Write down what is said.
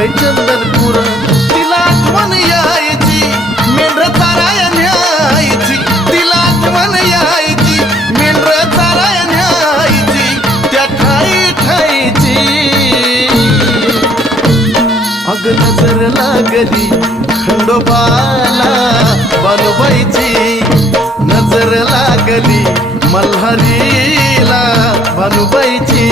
लय चंदनपूर तिला आठवण यायची मेंढर चाराया न्यायची तिला आठवण यायची मेंढर चाराया न्यायची त्या ठाई ठाईची अग नजर लागली खंडोबाला बानुबाईची नजर लागली मल्हारीला बानुबाईची